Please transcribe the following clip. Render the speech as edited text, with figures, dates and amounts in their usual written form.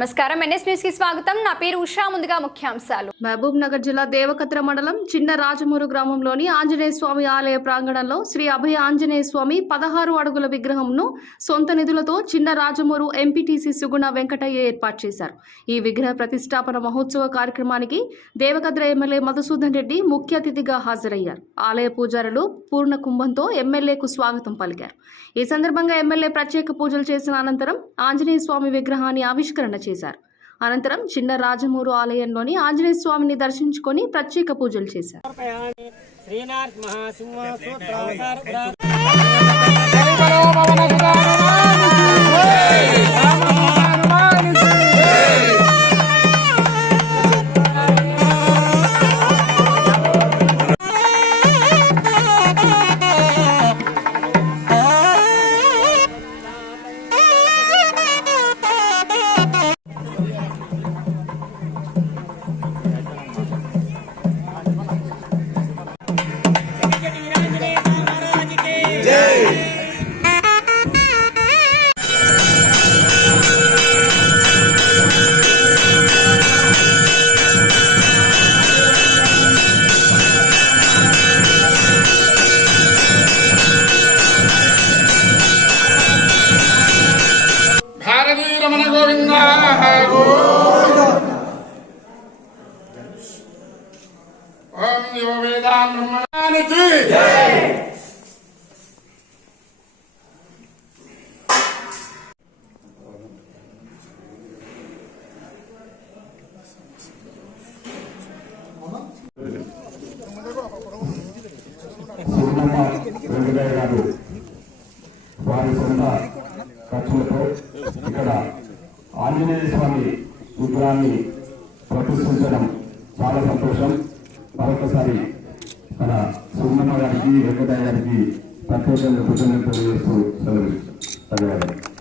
నమస్కారం NS news కి స్వాగతం. నా పేరు ఉషా. ముందుగా ముఖ్యాంశాలు. మహబూబ్ నగర్ జిల్లా దేవకత్ర మండలం చిన్న రాజమూరు గ్రామంలోని ఆంజనేయ స్వామి ఆలయ ప్రాంగణంలో శ్రీ అభయ ఆంజనేయ స్వామి 16 అడుగుల విగ్రహంను సొంత నిధులతో చిన్న రాజమూరు ఎంపీటీసీ సుగుణ వెంకటయ్య ఏర్పాటు చేశారు. ఈ విగ్రహ ప్రతిష్టాపన మహోత్సవ కార్యక్రమానికి దేవకత్ర ఎమ్మెల్యే మధుసూదన్ రెడ్డి ముఖ్య అతిథిగా హాజరయ్యారు. ఆలయ పూజారులు పూర్ణ కుంభంతో ఎమ్మెల్యేకు స్వాగతం పలికారు. ఈ సందర్భంగా ఎమ్మెల్యే ప్రత్యేక పూజలు చేసిన అనంతరం ఆంజనేయ స్వామి విగ్రహాన్ని ఆవిష్కరణ చేశారు. అనంతరం చిన్న రాజమూరు ఆలయంలోని ఆంజనేయ స్వామిని దర్శించుకొని ప్రత్యేక పూజలు చేశారు. రమణ గోవింద ఓం యువ వేదాం బ్రహ్మణానికి వెంకటయ్య గారు వారి సొంత ఖర్చులతో ఇక్కడ ఆంజనేయ స్వామి విగ్రహాన్ని ప్రతిష్ఠించడం చాలా సంతోషం. మరొకసారి మన సుమన్న గారికి వెంకటయ్య గారికి ప్రత్యేకంగా కృతజ్ఞతలు తెలియజేస్తూ సెలవు. ధన్యవాదాలు.